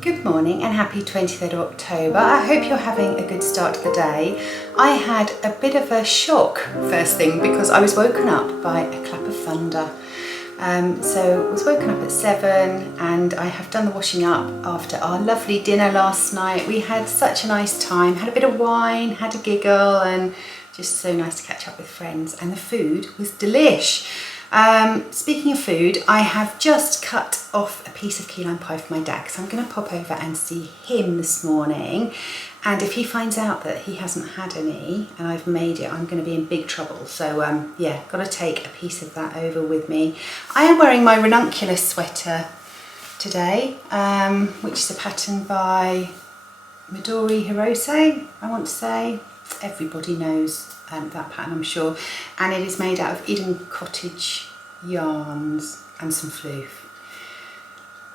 Good morning and happy 23rd of October. I hope you're having a good start to the day. I had a bit of a shock first thing because I was woken up by a clap of thunder. So I was woken up at 7 and I have done the washing up after our lovely dinner last night. We had such a nice time, had a bit of wine, had a giggle, and just so nice to catch up with friends, and the food was delish. Speaking of food, I have just cut off a piece of key lime pie for my dad because I'm going to pop over and see him this morning, and if he finds out that he hasn't had any and I've made it, I'm going to be in big trouble. So yeah, got to take a piece of that over with me. I am wearing my ranunculus sweater today, which is a pattern by Midori Hirose, I want to say. Everybody knows that pattern, I'm sure, and it is made out of Eden Cottage yarns and some floof.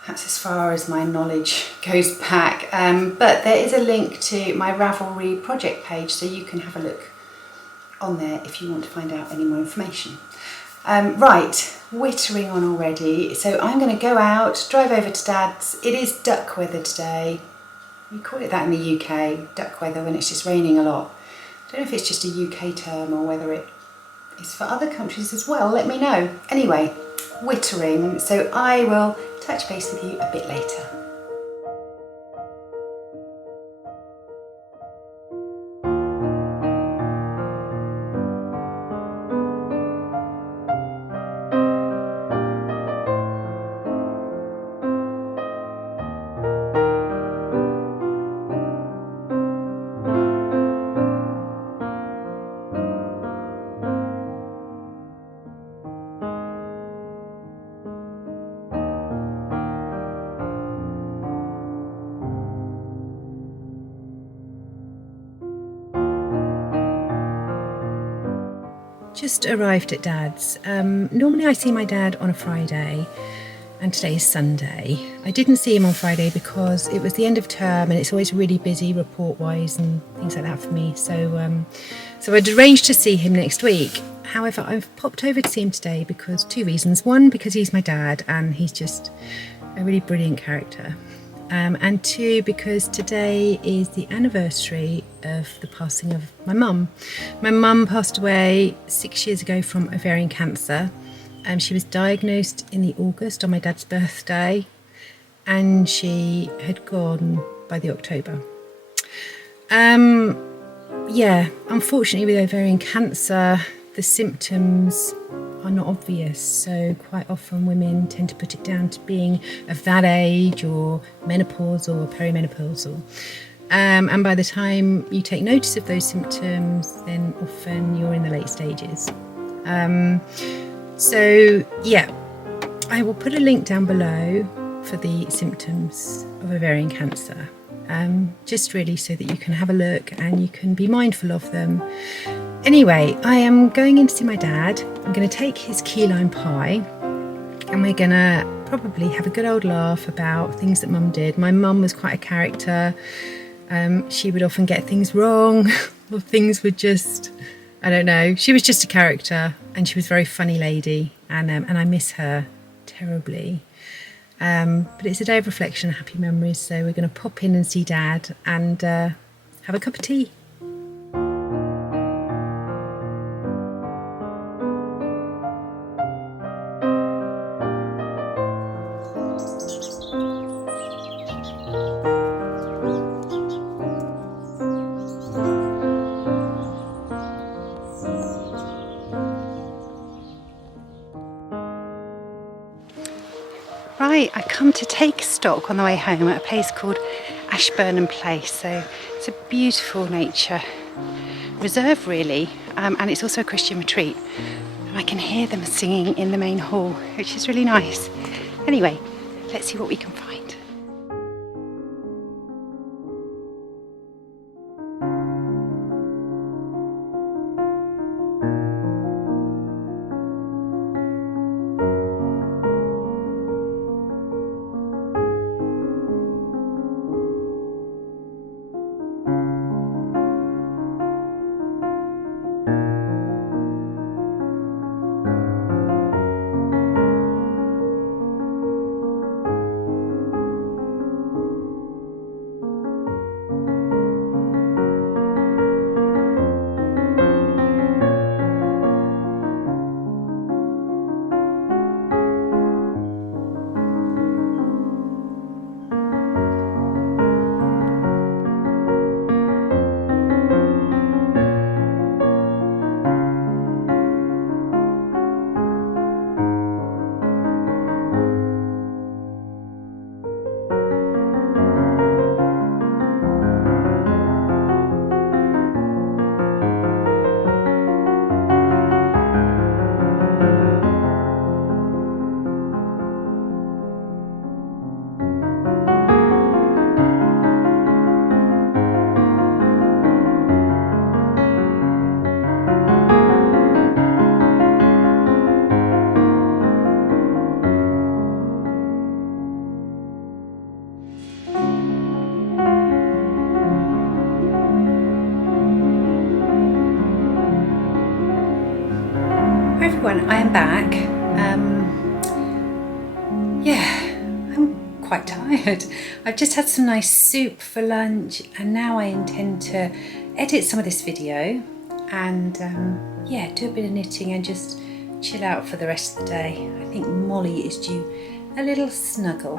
That's as far as my knowledge goes back, but there is a link to my Ravelry project page, so you can have a look on there if you want to find out any more information. Right, wittering on already, so I'm going to go out, drive over to Dad's. It is duck weather today. We call it that in the UK, duck weather, when it's just raining a lot. I don't know if it's just a UK term or whether it is for other countries as well, let me know. Anyway, wittering, so I will touch base with you a bit later. Just arrived at Dad's. Normally I see my dad on a Friday and today is Sunday. I didn't see him on Friday because it was the end of term and it's always really busy report wise and things like that for me. So I'd arranged to see him next week. However, I've popped over to see him today because two reasons. One, because he's my dad and he's just a really brilliant character. And two, because today is the anniversary of the passing of my mum. My mum passed away 6 years ago from ovarian cancer. She was diagnosed in the August on my dad's birthday, and she had gone by the October. Yeah, unfortunately with ovarian cancer, the symptoms are not obvious, so quite often women tend to put it down to being of that age or menopause or perimenopausal, and by the time you take notice of those symptoms, then often you're in the late stages. So yeah, I will put a link down below for the symptoms of ovarian cancer, just really so that you can have a look and you can be mindful of them. Anyway, I am going in to see my dad. I'm going to take his key lime pie and we're going to probably have a good old laugh about things that Mum did. My mum was quite a character. She would often get things wrong or things would just, I don't know. She was just a character and she was a very funny lady, and I miss her terribly. But it's a day of reflection and happy memories, so we're going to pop in and see Dad and have a cup of tea. Right, I come to take stock on the way home at a place called Ashburnham Place. So it's a beautiful nature reserve really, and it's also a Christian retreat. And I can hear them singing in the main hall, which is really nice. Anyway, let's see what we can find. everyone, I am back. Yeah, I'm quite tired. I've just had some nice soup for lunch and now I intend to edit some of this video and yeah, do a bit of knitting and just chill out for the rest of the day. I think Molly is due a little snuggle.